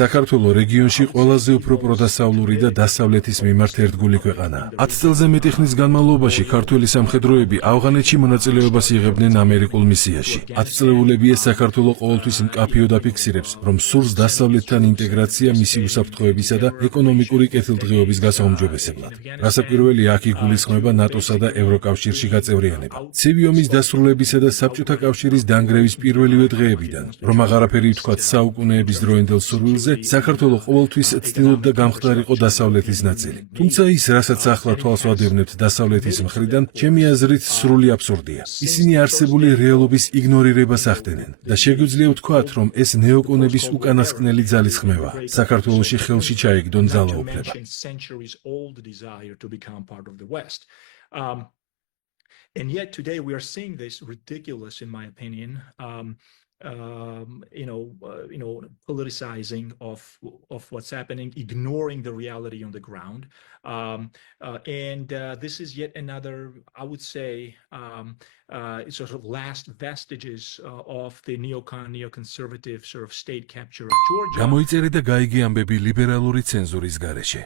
საქართველო რეგიონში ყველაზე უფრო პროდასავლური და დასავლეთის მიმართ ერთგული ქვეყანაა. 10 წელზე მეტი ხნის განმავლობაში ქართველი სამხედროები ავღანეთში მონაწილეობას იღებდნენ ამერიკულ მისიაში. 10 წლეულებია საქართველო ყოველთვის მკაფიოდ აფიქსირებს, რომ სურს დასავლეთთან ინტეგრაცია მისი უსაფრთხოებისა და ეკონომიკური კეთილდღეობის გასაუმჯობესებლად. რასაკვირველია, აქ იგულისხმება ნატოსა და ევროკავშირში გაწევრიანება. ცივი ომის დასრულებისა და საბჭოთა კავშირის დანგრევის პირველივე დღეებიდან, რომ აღარაფერი ითქვათ საუკუნეების დროინდელ სურვილზე, საქართველო ყოველთვის ცდილობდა გამხდარიყო დასავლეთის ნაწილი. თუმცა ის, რასაც ახლა თვალს ვადევნებთ დასავლეთის მხრიდან, ჩემი აზრით სრული აბსურდია. ისინი არსებული რეალობის იგნორირებას ახდენენ და შეგვიძლია ვთქვათ, რომ ეს ნეოკონების უკანასკნელი ძალისხმევაა. საქართველოში ხელში ჩაიგდონ ძალაუფლება. And yet today we are seeing this ridiculous, in my opinion, politicizing of what's happening, ignoring the reality on the ground. And this is yet another, I would say, sort of last vestiges of the neoconservative sort of state capture of Georgia. გამოიწერე და გაიგე ამბები ლიბერალური ცენზურის გარეშე.